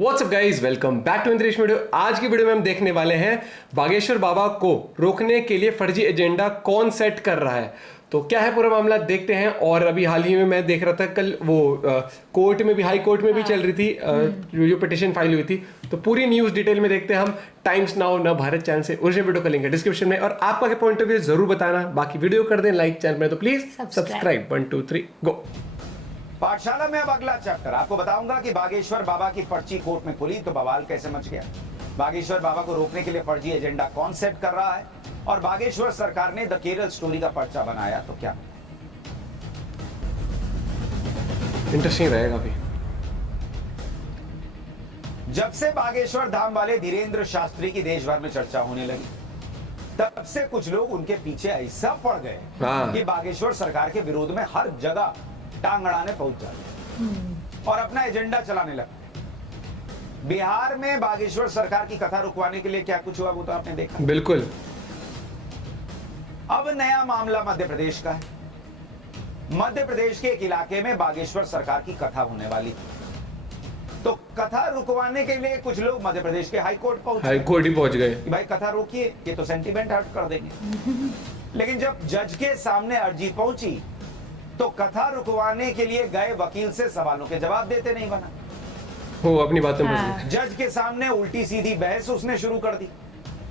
WhatsApp guys, welcome back to Indresh video. आज की video में हम देखने वाले हैं बागेश्वर बाबा को रोकने के लिए फर्जी एजेंडा कौन सेट कर रहा है। तो क्या है पूरा मामला देखते हैं। और अभी हाल ही में मैं देख रहा था, कल वो कोर्ट में भी, हाई कोर्ट में भी चल रही थी जो पिटिशन फाइल हुई थी। तो पूरी न्यूज डिटेल में देखते हैं हम टाइम्स नाउ ना भारत चैनल से। ओरिजिनल वीडियो का लिंक है डिस्क्रिप्शन में। और आपका क्या पॉइंट ऑफ व्यू जरूर बताना। बाकी वीडियो कर दें लाइक, चैनल में तो प्लीज सब्सक्राइब। 1 2 3 गो। पाठशाला में अब अगला चैप्टर आपको बताऊंगा कि बागेश्वर बाबा की पर्ची कोर्ट में खुली तो बवाल कैसे मच गया। बागेश्वर बाबा को रोकने के लिए फर्जी एजेंडा कौन सेट कर रहा है, और बागेश्वर सरकार ने द केरल स्टोरी का पर्चा बनाया तो क्या। इंटरेस्टिंग रहेगा अभी। जब से बागेश्वर धाम वाले धीरेन्द्र शास्त्री की देश भर में चर्चा होने लगी, तब से कुछ लोग उनके पीछे ऐसा पड़ गए कि बागेश्वर सरकार के विरोध में हर जगह टांग अड़ाने पहुंच जाते और अपना एजेंडा चलाने लगते। बिहार में बागेश्वर सरकार की कथा रुकवाने के लिए क्या कुछ हुआ वो तो आपने देखा। बिल्कुल। अब नया मामला मध्य प्रदेश का है। मध्य प्रदेश के एक इलाके में बागेश्वर सरकार की कथा होने वाली थी। तो कथा रुकवाने के लिए कुछ लोग मध्य प्रदेश के हाई कोर्ट ही पहुंच गए कि भाई कथा रोकिए, ये तो सेंटीमेंट हर्ट कर देंगे। लेकिन जब जज के सामने अर्जी पहुंची तो कथा रुकवाने के लिए गए वकील से सवालों के जवाब देते नहीं बना। वो अपनी बातों में जज के सामने उल्टी सीधी बहस उसने शुरू कर दी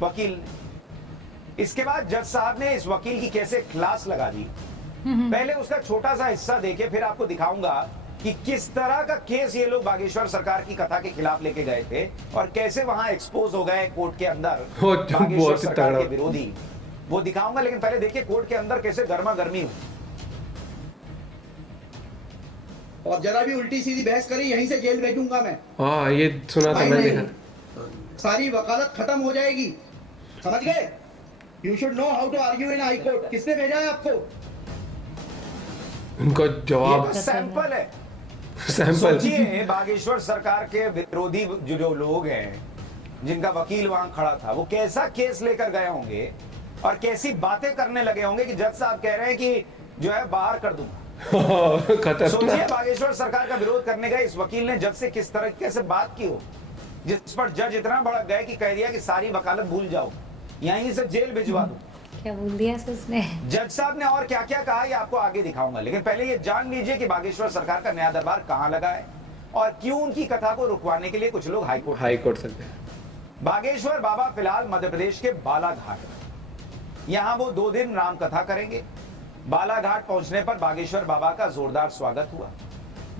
वकील ने। इसके बाद जज साहब ने इस वकील की कैसे क्लास लगा दी। पहले उसका छोटा सा हिस्सा देके फिर आपको दिखाऊंगा कि किस तरह का केस ये लोग बागेश्वर सरकार की कथा के खिलाफ लेके गए थे और कैसे वहां एक्सपोज हो गए कोर्ट के अंदर बागेश्वर सरकार के विरोधी। वो दिखाऊंगा, लेकिन पहले देखिए कोर्ट के अंदर कैसे गर्मा गर्मी हुई। और जरा भी उल्टी सीधी बहस करी यहीं से जेल भेजूंगा मैं। हाँ, ये सुना था, मैं देखा। सारी वकालत खत्म हो जाएगी, समझ गए। You should know how to argue in high court. किसने भेजा है आपको? उनका जवाब सैंपल है। सैंपल। सोचिए बागेश्वर सरकार के विरोधी जो लोग हैं, जिनका वकील वहां खड़ा था, वो कैसा केस लेकर गए होंगे और कैसी बातें करने लगे होंगे कि जज साहब कह रहे हैं कि जो है बाहर कर दूंगा। सोचिए बागेश्वर सरकार का विरोध करने गए इस वकील ने जज से किस तरीके से बात की हो, जिस पर जज इतना भड़क गए कि कह दिया कि सारी वकालत भूल जाओ, यहीं से जेल भिजवा दो। क्या बोल दिया उसने? जज साहब ने और क्या क्या कहा ये आपको आगे दिखाऊंगा, लेकिन पहले ये जान लीजिए कि बागेश्वर सरकार का नया दरबार कहां लगा है और क्यों उनकी कथा को रुकवाने के लिए कुछ लोग हाईकोर्ट से। बागेश्वर बाबा फिलहाल मध्य प्रदेश के बालाघाट में, यहां वो 2 दिन राम कथा करेंगे। बालाघाट पहुंचने पर बागेश्वर बाबा का जोरदार स्वागत हुआ।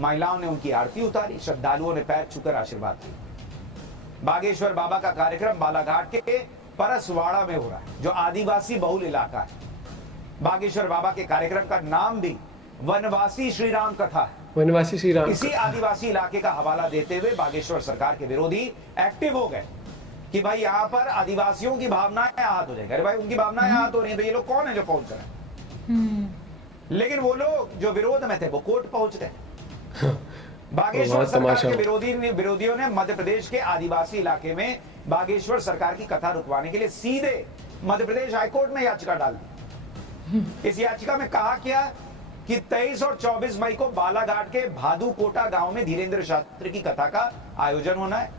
महिलाओं ने उनकी आरती उतारी, श्रद्धालुओं ने पैर छूकर आशीर्वाद दिया। बागेश्वर बाबा का कार्यक्रम बालाघाट के परसवाड़ा में हो रहा है, जो आदिवासी बहुल इलाका है। बागेश्वर बाबा के कार्यक्रम का नाम भी वनवासी श्री राम कथा है। वनवासी श्री राम। इसी आदिवासी इलाके का हवाला देते हुए बागेश्वर सरकार के विरोधी एक्टिव हो गए कि भाई यहाँ पर आदिवासियों की भावनाएं आहत हो जाएगी। अरे भाई, उनकी भावनाएं आहत हो रही है तो ये लोग कौन है जो पहुंच रहे हैं? लेकिन वो लोग जो विरोध में थे वो कोर्ट पहुंच गए। बागेश्वर सरकार के विरोधियों ने मध्य प्रदेश के आदिवासी इलाके में बागेश्वर सरकार की कथा रुकवाने के लिए सीधे मध्य प्रदेश हाईकोर्ट में याचिका डाल दी। इस याचिका में कहा क्या कि 23 और 24 मई को बालाघाट के भादुकोटा गांव में धीरेन्द्र शास्त्री की कथा का आयोजन होना है।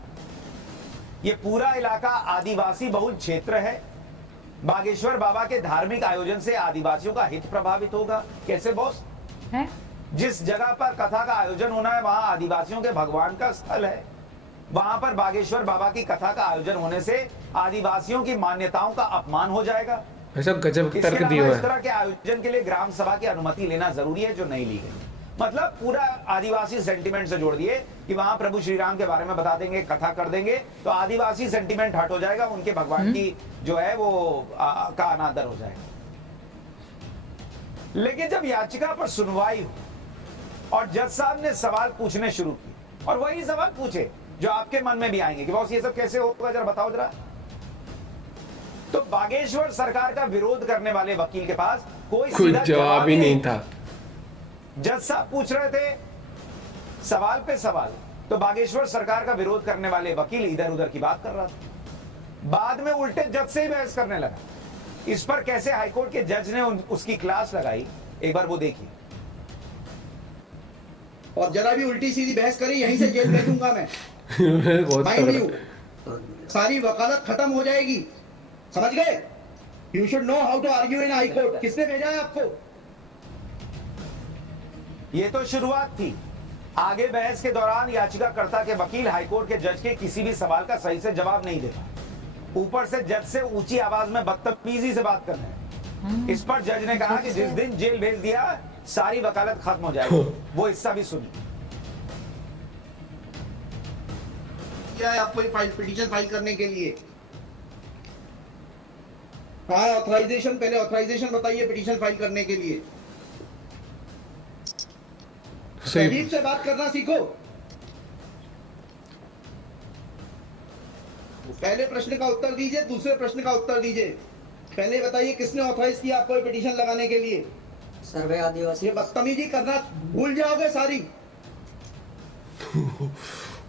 यह पूरा इलाका आदिवासी बहुल क्षेत्र है। बागेश्वर बाबा के धार्मिक आयोजन से आदिवासियों का हित प्रभावित होगा। कैसे बॉस? जिस जगह पर कथा का आयोजन होना है वहां आदिवासियों के भगवान का स्थल है। वहां पर बागेश्वर बाबा की कथा का आयोजन होने से आदिवासियों की मान्यताओं का अपमान हो जाएगा। ऐसा गजब तर्क दिया है। इस तरह के आयोजन के लिए ग्राम सभा की अनुमति लेना जरूरी है, जो नहीं ली गई। मतलब पूरा आदिवासी सेंटिमेंट से जोड़ दिए कि वहां प्रभु श्री राम के बारे में बता देंगे, कथा कर देंगे, तो आदिवासी सेंटिमेंट हट हो जाएगा, उनके भगवान की जो है वो का अनादर हो जाएगा। लेकिन जब याचिका पर सुनवाई हुई और जज साहब ने सवाल पूछने शुरू किए, और वही सवाल पूछे जो आपके मन में भी आएंगे कि बॉस ये सब कैसे होगा, जरा बताओ जरा। तो बागेश्वर सरकार का विरोध करने वाले वकील के पास कोई जवाब ही नहीं था। जज साहब पूछ रहे थे सवाल पे सवाल, तो बागेश्वर सरकार का विरोध करने वाले वकील इधर उधर की बात कर रहा था। बाद में उल्टे जज से ही बहस करने लगा। इस पर कैसे हाईकोर्ट के जज ने उसकी क्लास लगाई, एक बार वो देखिए। और जरा भी उल्टी सीधी बहस करी यहीं से जेल भेजूंगा मैं। बहुत माइंड तगड़ा। यू, सारी वकालत खत्म हो जाएगी, समझ गए? You should know how to argue in high court. किसने भेजा है आपको? ये तो शुरुआत थी। आगे बहस के दौरान याचिकाकर्ता के वकील हाईकोर्ट के जज के किसी भी सवाल का सही से जवाब नहीं देता, ऊपर से जज से ऊंची आवाज में बदतमीजी से बात कर रहे हैं। इस पर जज ने कहा कि जिस दिन जेल भेज दिया सारी वकालत खत्म हो जाएगी। वो हिस्सा भी सुनिए। क्या है आपको पिटीशन फाइल करने के लिए? हाँ, ऑथराइजेशन, पहले ऑथराइजेशन बताइए पिटीशन फाइल करने के लिए। सही। तहरीर से बात करना सीखो। पहले प्रश्न का उत्तर दीजिए, दूसरे प्रश्न का उत्तर दीजिए। पहले बताइए किसने ऑथराइज किया आपको पिटीशन लगाने के लिए? सर्वे आदिवासी। ये बदतमीजी करना भूल जाओगे सारी।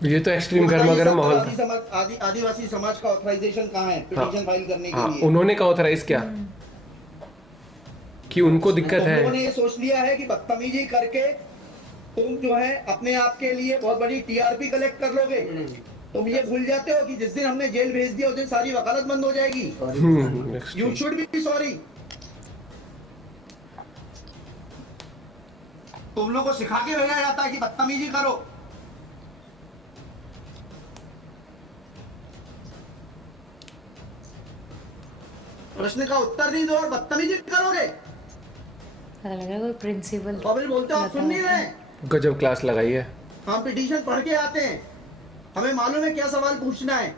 ये तो एक्सट्रीम गर्मा गर्म माहौल था। आदिवासी समाज का ऑथराइजेशन कहाँ है पिटीशन फाइल करने के हाँ, लिए? उन्होंने कहा ऑथराइज किया कि उनको दिक्कत है। उन्होंने ये सोच लिया है कि बदतमीजी करके तुम जो है अपने आप के लिए बहुत बड़ी टीआरपी कलेक्ट कर लोगे। तुम ये भूल जाते हो कि जिस दिन हमने जेल भेज दिया उस दिन सारी वकालत बंद हो जाएगी। You should be sorry. तुम लोग को सिखा के भेजा जाता है कि बदतमीजी करो। प्रश्न का उत्तर नहीं दो और बदतमीजी करोगे। ऐसा लग रहा है कोई प्रिंसिपल पब्लिक बोलते हो, आप सुन नहीं रहे? गजब क्लास लगाई है। हम पिटीशन पढ़ के आते हैं, हमें मालूम है क्या सवाल पूछना है।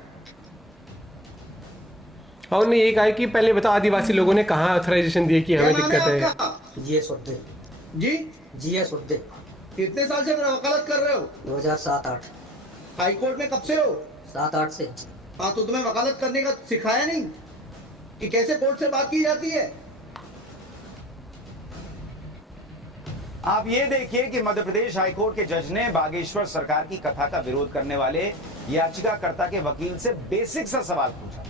और उन्होंने ये कहा कि पहले बता आदिवासी लोगों ने कहाँ ऑथराइजेशन दिए कि हमें क्या नाम दिक्कत है। आपका? जीएस उद्दे। जी, जीएस उद्दे। कितने साल से वकालत कर रहे हो? 2007-8। हाई कोर्ट में कब से हो? 7-8 से। हाँ, तो तुम्हें वकालत करने का सिखाया नहीं कि कैसे कोर्ट से बात की जाती है? आप ये देखिए कि मध्य प्रदेश हाईकोर्ट के जज ने बागेश्वर सरकार की कथा का विरोध करने वाले याचिकाकर्ता के वकील से बेसिक सा सवाल पूछा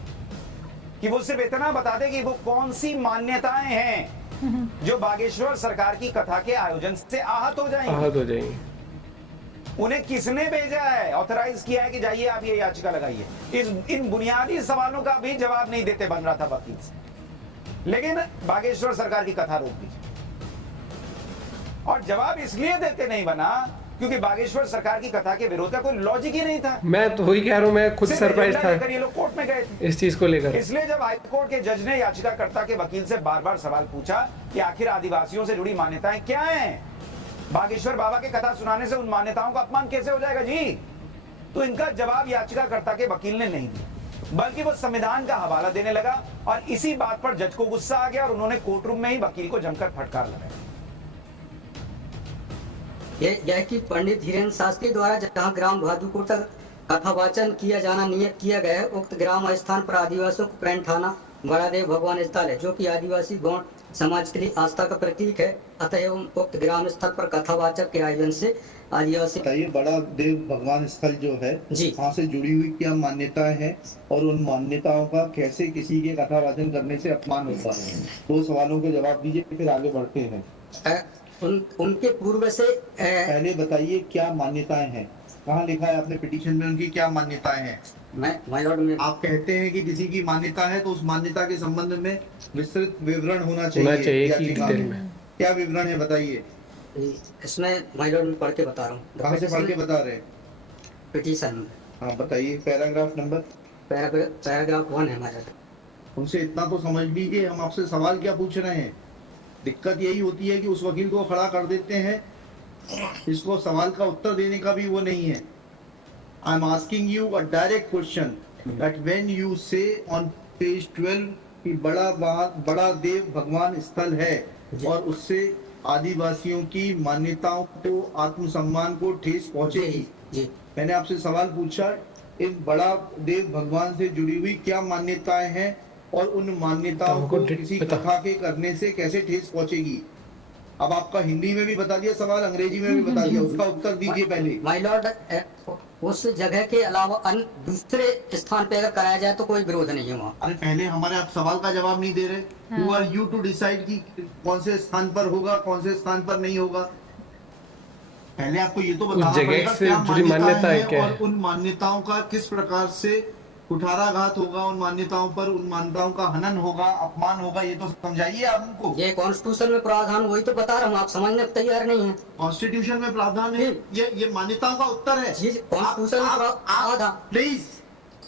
कि वो सिर्फ इतना बता दे कि वो कौन सी मान्यताएं हैं जो बागेश्वर सरकार की कथा के आयोजन से आहत हो जाएंगी। उन्हें किसने भेजा है, ऑथराइज किया है कि जाइए आप ये याचिका लगाइए। इन बुनियादी सवालों का भी जवाब नहीं देते बन रहा था वकील से, लेकिन बागेश्वर सरकार की कथा रोक दी। और जवाब इसलिए देते नहीं बना क्योंकि बागेश्वर सरकार की कथा के विरोध का कोई लॉजिक ही नहीं था। मैं तो वही कह रहा हूँ, मैं खुद सरप्राइज था ये लोग कोर्ट में गए थे इस चीज को लेकर। इसलिए जब हाईकोर्ट के जज ने याचिकाकर्ता के वकील से बार बार सवाल पूछा कि आखिर आदिवासियों से जुड़ी मान्यताएं क्या हैं, बागेश्वर बाबा की कथा सुनाने से उन मान्यताओं का अपमान कैसे हो जाएगा जी, तो इनका जवाब याचिकाकर्ता के वकील ने नहीं दिया, बल्कि वो संविधान का हवाला देने लगा। और इसी बात पर जज को गुस्सा आ गया और उन्होंने कोर्ट रूम में ही वकील को जमकर फटकार लगाया। यह कि पंडित धीरेन्द्र शास्त्री द्वारा जहाँ ग्राम भादुपुर तक कथावाचन किया जाना नियत किया गया है, उक्त ग्राम स्थान पर आदिवासियों को पैंट थाना बड़ादेव भगवान स्थल है, जो कि आदिवासी गौड़ समाज के लिए आस्था का प्रतीक है। अतएव उक्त ग्राम स्थल पर कथावाचक के आयोजन से आदिवासी। बताइए, बड़ा देव भगवान स्थल जो है जी, वहाँ से जुड़ी हुई क्या मान्यताएं हैं और उन मान्यताओं का कैसे किसी के कथावाचन करने से अपमान होता है? दो सवालों के जवाब दीजिए, फिर आगे बढ़ते हैं। उनके पूर्व से पहले बताइए क्या मान्यताएं हैं, कहाँ लिखा है आपने पिटीशन में उनकी क्या मान्यताएं हैं? माय लॉर्ड में आप कहते हैं कि किसी की मान्यता है तो उस मान्यता के संबंध में विस्तृत विवरण होना चाहिए कि डिटेल में। क्या विवरण है बताइए? इसमें माय लॉर्ड में पढ़ के बता रहा हूँ। कहाँ से पढ़ के बता रहे हैं? पिटीशन में। हाँ बताइए, पैराग्राफ नंबर। पैराग्राफ 1 है माय लॉर्ड। उनसे इतना तो समझ लीजिए, हम आपसे सवाल क्या पूछ रहे हैं। दिक्कत यही होती है कि उस वकील को खड़ा कर देते हैं, इसको सवाल का उत्तर देने का भी वो नहीं है। I am asking you a direct question that when you से ऑन पेज 12 कि बड़ा देव भगवान स्थल है और उससे आदिवासियों की मान्यताओं को, आत्मसम्मान को ठेस पहुंचेगी। जी, मैंने आपसे सवाल पूछा, इन बड़ा देव भगवान से जुड़ी हुई क्या मान्यताएं हैं और उन मान्यताओं को किसी कथा के करने से कैसे ठेस पहुंचेगी? अब आपका हिंदी में भी बता दिया सवाल, अंग्रेजी में भी बता दिया, उसका उत्तर दीजिए पहले। माय लॉर्ड, उस जगह के अलावा अन्य दूसरे स्थान पे अगर कराया जाए तो कोई विरोध नहीं है वहाँ। अरे पहले हमारे आप सवाल का जवाब नहीं दे रहे। Who are you to decide कि कौन से स्थान पर होगा, कौन से स्थान पर नहीं होगा? पहले आपको ये तो बताना जगह पड़ेगा से क्या जुड़ी मान्यता है हैं क्या और है? उन मान्यताओं का किस प्रकार से कुठाराघात होगा, उन मान्यताओं पर, उन मान्यताओं का हनन होगा, अपमान होगा, ये तो समझाइए आप हमको। ये कॉन्स्टिट्यूशन में प्रावधान, वही तो बता रहा हूँ, आप समझने को तैयार नहीं है। कॉन्स्टिट्यूशन में प्रावधान है, ये मान्यताओं का उत्तर है। जी, कॉन्स्टिट्यूशन में प्रावधान, प्लीज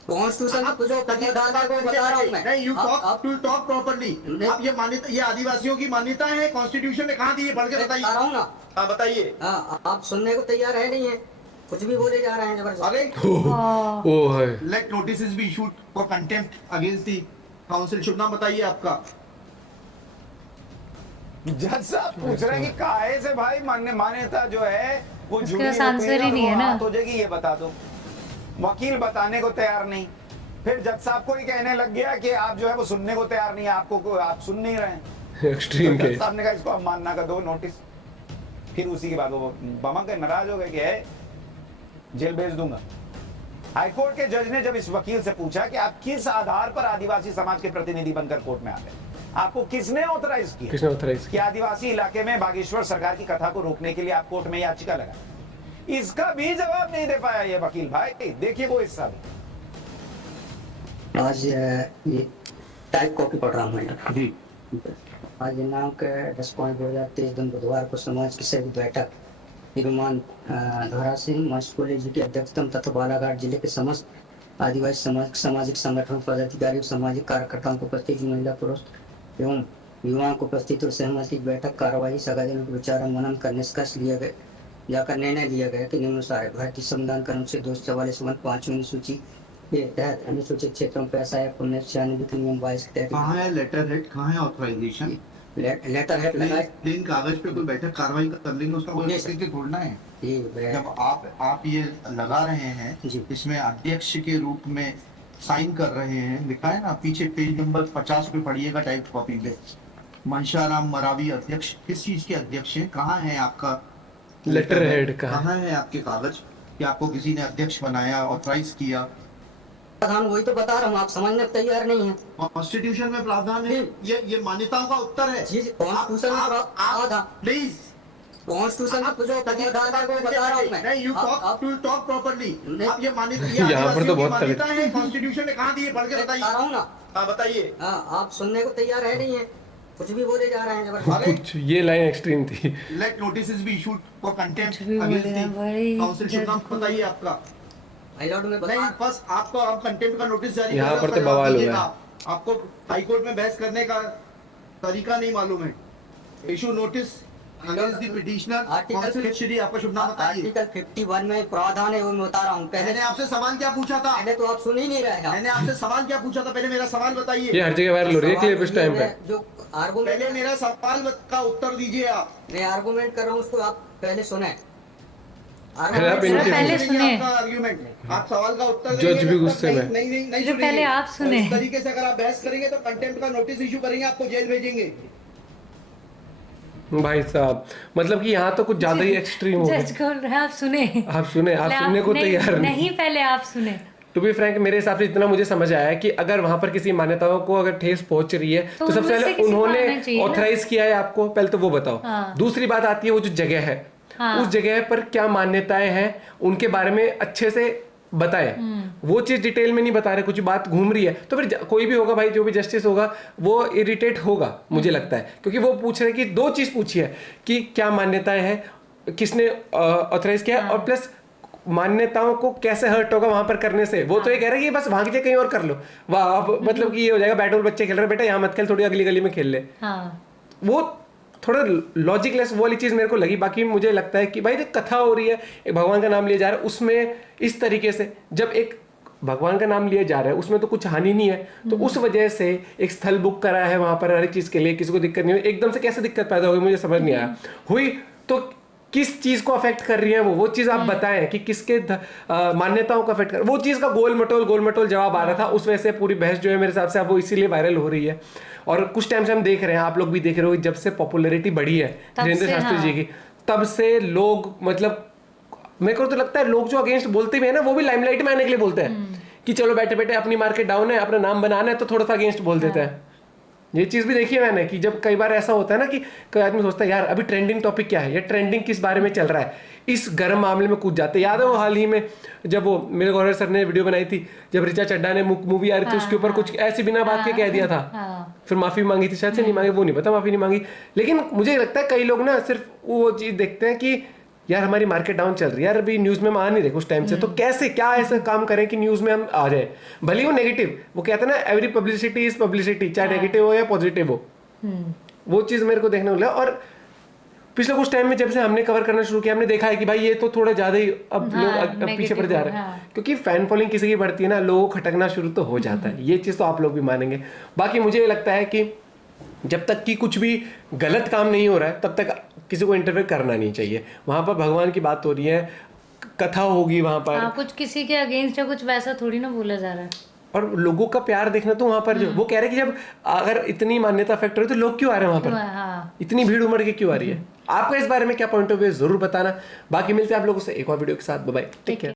कॉन्स्टिट्यूशन में जो प्रावधान है वो बता रहा हूँ मैं। नहीं, यू टॉक प्रॉपर्ली। आप ये मान्यता, ये आदिवासियों की मान्यता है, कॉन्स्टिट्यूशन में कहाँ दी है, पढ़ के बताइए। बता रहा हूँ ना। हाँ बताइए। हाँ, आप सुनने को तैयार है नहीं है, कुछ भी बोले जा रहे हैं जबरदस्त। अरे ओ है। Let notices be issued for contempt against the council. शुभ नाम बताइए आपका। जज साहब पूछ रहे हैं कि काहे से भाई मान्यता जो है वो उसके जुड़ी पास होती आंसर है ही नहीं और है वो ना। हाथ हो जाएगी, ये बता दो। वकील बताने को तैयार नहीं, फिर जज साहब को ही कहने लग गया कि आप जो है वो सुनने को तैयार नहीं है, आप सुन नहीं रहे हैं। एक्सट्रीम तो के जज साहब ने कहा इसको अवमानना का दो नोटिस। फिर उसी के बाद वो बमक के नाराज हो गए कि है जेल भेज दूंगा। हाईकोर्ट के जज ने जब इस वकील से पूछा कि आप किस आधार पर आदिवासी समाज के प्रतिनिधि बनकर कोर्ट में आ गए, आपको किसने ऑथराइज किया किसने ऑथराइज कि आदिवासी इलाके में बागेश्वर सरकार की कथा को रोकने के लिए आप कोर्ट में याचिका लगा, इसका भी जवाब नहीं दे पाया ये वकील भाई। देखिए वो हिस्सा भी। आज ये टाइप कॉपी पढ़ रहा हूँ मैं जी। आज दिनांक 10/2023 दिन बुधवार को समाज की सभी बैठक निर्माण धारा सिंह मस्त कॉलेज की अध्यक्षता तथा बालाघाट जिले के समस्त आदिवासी सामाजिक संगठन पदाधिकारी और सामाजिक कार्यकर्ताओं को उपस्थित महिला पुरुष एवं युवाओं को उपस्थित और सहमति की बैठक कार्यवाही सगाजन को विचार मनन कर निष्कर्ष लिया गया जाकर निर्णय लिया गया कि निम्नानुसार है। भारतीय संविधान का अनुच्छेद 244 5वीं सूची के तहत अनुसूचित क्षेत्रों पर ऐसा 1996 के नियम 22 के तहत कहाँ है लेटर हेड, कहाँ है ऑथराइजेशन? लेटर हेड लगा है। प्लेन कागज पे कोई बैठक कार्रवाई कर लेंगे, उसका कोई स्थिति थोड़ना है। जी, जब आप ये लगा रहे हैं, जी। इसमें अध्यक्ष के रूप में साइन कर रहे हैं, लिखा है ना पीछे पेज नंबर 50 पे पढ़िएगा टाइप कॉपी पे। मनशाराम मरावी अध्यक्ष, किस चीज के अध्यक्ष हैं? कहाँ है आपका लेटर हेड? कहाँ है आपके कागज कि आपको किसी ने अध्यक्ष बनाया, ऑथराइज किया? प्रावधान, वही तो बता रहा हूँ, आप समझने को तैयार नहीं है। कॉन्स्टिट्यूशन में प्रावधान है, ये मान्यताओं का उत्तर है। जी, कॉन्स्टिट्यूशन में प्रावधान, प्लीज कॉन्स्टिट्यूशन में जो प्रावधान है वो बता रहा हूँ मैं। नहीं, यू टॉक प्रॉपर्ली। आप ये यहाँ पर तो बहुत मान्यता है, कॉन्स्टिट्यूशन में कहाँ दी है, पढ़ के बता बताइए। रहा हूँ ना। हाँ बताइए। हाँ, आप सुनने को तैयार है नहीं है, कुछ भी बोले जा रहे हैं जबरदस्त। कुछ ये लाइन एक्सट्रीम थी। Let notices be issued for contempt कुछ भी बोल अगेंस्ट रहे हैं भाई, दी काउंसिल। शुभ नाम जज बताइए आपका। माय लॉर्ड में नहीं, बता बस आपको अब कंटेम्प्ट का नोटिस जारी यहाँ करेगा, पर तो उसका जवाब बवाल हुआ है। दीजिएगा। आपको हाईकोर्ट में बहस करने का तरीका नहीं मालूम है। Issue notice against the petitioner council. Shri आपका शुभ नाम बताइए। आर्टिकल 51 में प्रावधान है, वो मैं बता रहा हूँ। मैंने आपसे सवाल क्या पूछा था? पहले तो आप सुन ही नहीं रहे हैं। मैंने आपसे सवाल क्या पूछा था? पहले मेरा सवाल बताइए। ये हर जगह वायरल हो रही है क्लिप इस टाइम पे। जो आर्गुमेंट, पहले मेरा सवाल का उत्तर दीजिए आप। मैं आर्गुमेंट कर रहा हूँ, उसको आप पहले सुने। अरे आप इनके पहले सुने। आपका आर्ग्यूमेंट, आप सवाल का उत्तर जज देंगे, भी तब गुस्से तक में। नहीं जो सुनेंगे। पहले आप सुने। और इस तरीके से अगर आप बहस करेंगे तो कंटेम्प्ट का नोटिस इशू करेंगे, आपको जेल भेजेंगे। भाई साहब, मतलब कि यहाँ तो कुछ ज्यादा ही एक्सट्रीम हो जज गया। बोल रहे हैं आप सुने। आप सुनने को तैयार नहीं, पहले आप सुने। टू बी फ्रैंक, मेरे हिसाब से इतना मुझे समझ आया है कि अगर वहां पर किसी मान्यताओं को अगर ठेस पहुंच रही है तो सबसे उनमें से पहले किसी को आना उन्होंने चाहिए ना। ऑथराइज किया है आपको, पहले तो वो बताओ। हाँ। दूसरी बात आती है वो जो जगह है, हाँ। उस जगह पर क्या मान्यताएं हैं उनके बारे में अच्छे से बताए। वो चीज डिटेल में नहीं बता रहे, कुछ बात घूम रही है, तो फिर कोई भी होगा भाई, जो भी जस्टिस होगा वो इरिटेट होगा मुझे लगता है, क्योंकि वो पूछ रहे कि दो चीज पूछी है कि क्या मान्यताएं हैं, किसने ऑथराइज किया है, और प्लस मान्यताओं को कैसे हर्ट होगा वहां पर करने से। वो तो ये कह रहे हैं कि बस भाग जाए कहीं और कर लो, वाह, अब मतलब कि ये हो जाएगा, बैट बॉल बच्चे खेल रहे हैं, बेटा यहाँ मत खेल, थोड़ी अगली गली में खेल ले। हाँ, वो थोड़ा लॉजिकलेस वो वाली चीज मेरे को लगी। बाकी मुझे लगता है कि भाई जो कथा हो रही है, एक भगवान का नाम लिया जा रहा है, उसमें इस तरीके से जब एक भगवान का नाम लिया जा रहा है उसमें तो कुछ हानि नहीं है, तो उस वजह से एक स्थल बुक करा है वहां पर हर एक चीज के लिए, किसी को दिक्कत नहीं हुई, एकदम से कैसे दिक्कत पैदा होगी मुझे समझ नहीं आया। हुई तो किस चीज को अफेक्ट कर रही है वो चीज आप बताएं कि किसके मान्यताओं को अफेक्ट कर, वो चीज का गोल मटोल जवाब आ रहा था। उस वजह से पूरी बहस जो है मेरे हिसाब से अब वो इसीलिए वायरल हो रही है। और कुछ टाइम से हम देख रहे हैं, आप लोग भी देख रहे हो, जब से पॉपुलैरिटी बढ़ी है धीरेन्द्र शास्त्री जी की, तब से लोग, मतलब मेरे को तो लगता है लोग जो अगेंस्ट बोलते भी है ना, वो भी लाइमलाइट में आने के लिए बोलते हैं कि चलो बैठे बैठे अपनी मार्केट डाउन है, अपना नाम बनाना है, तो थोड़ा सा अगेंस्ट बोल देते हैं। ये चीज भी देखी है मैंने कि जब कई बार ऐसा होता है ना कि कोई आदमी सोचता है यार अभी ट्रेंडिंग टॉपिक क्या है या ट्रेंडिंग किस बारे में चल रहा है, इस गर्म मामले में कूद जाते हैं। याद है वो हाल ही में जब वो मेरे गौरव सर ने वीडियो बनाई थी जब ऋचा चड्ढा ने मूवी आ रही थी उसके ऊपर कुछ ऐसी बिना बात के कह दिया था, फिर माफी मांगी थी शायद से, नहीं मांगी वो नहीं पता, माफी नहीं मांगी। लेकिन मुझे लगता है कई लोग ना सिर्फ वो चीज देखते हैं कि यार हमारी मार्केट डाउन चल रही है यार, अभी न्यूज में हम आ नहीं रहे कुछ टाइम से, तो कैसे क्या ऐसा काम करें कि न्यूज में हम आ जाए, भले वो नेगेटिव, वो कहते हैं ना एवरी पब्लिसिटी इज पब्लिसिटी, चाहे नेगेटिव हो या पॉजिटिव हो। वो चीज मेरे को देखने को मिला। और पिछले कुछ टाइम में जब से हमने कवर करना शुरू किया हमने देखा है कि भाई ये तो थोड़ा ज्यादा ही अब लोग अब पीछे पड़ जा रहे हैं, क्योंकि फैन फॉलोइंग किसी की बढ़ती है ना, लोगों को खटकना शुरू तो हो जाता है। ये चीज तो आप लोग भी मानेंगे। बाकी मुझे लगता है कि जब तक कि कुछ भी गलत काम नहीं हो रहा है तब तक किसी को इंटरव्यू करना नहीं चाहिए। वहां पर भगवान की बात हो रही है, कथा होगी वहां पर, कुछ किसी के अगेंस्ट है, कुछ वैसा थोड़ी ना बोला जा रहा है। और लोगों का प्यार देखना तो वहां पर जो वो कह रहे हैं कि जब अगर इतनी मान्यता फैक्टर है तो लोग क्यों आ रहे हैं वहां पर, इतनी भीड़ उमड़ के क्यों आ रही है। आपका इस बारे में क्या पॉइंट ऑफ व्यू जरूर बताना। बाकी मिलते हैं आप लोगों से एक और वीडियो के साथ। Bye bye, take care.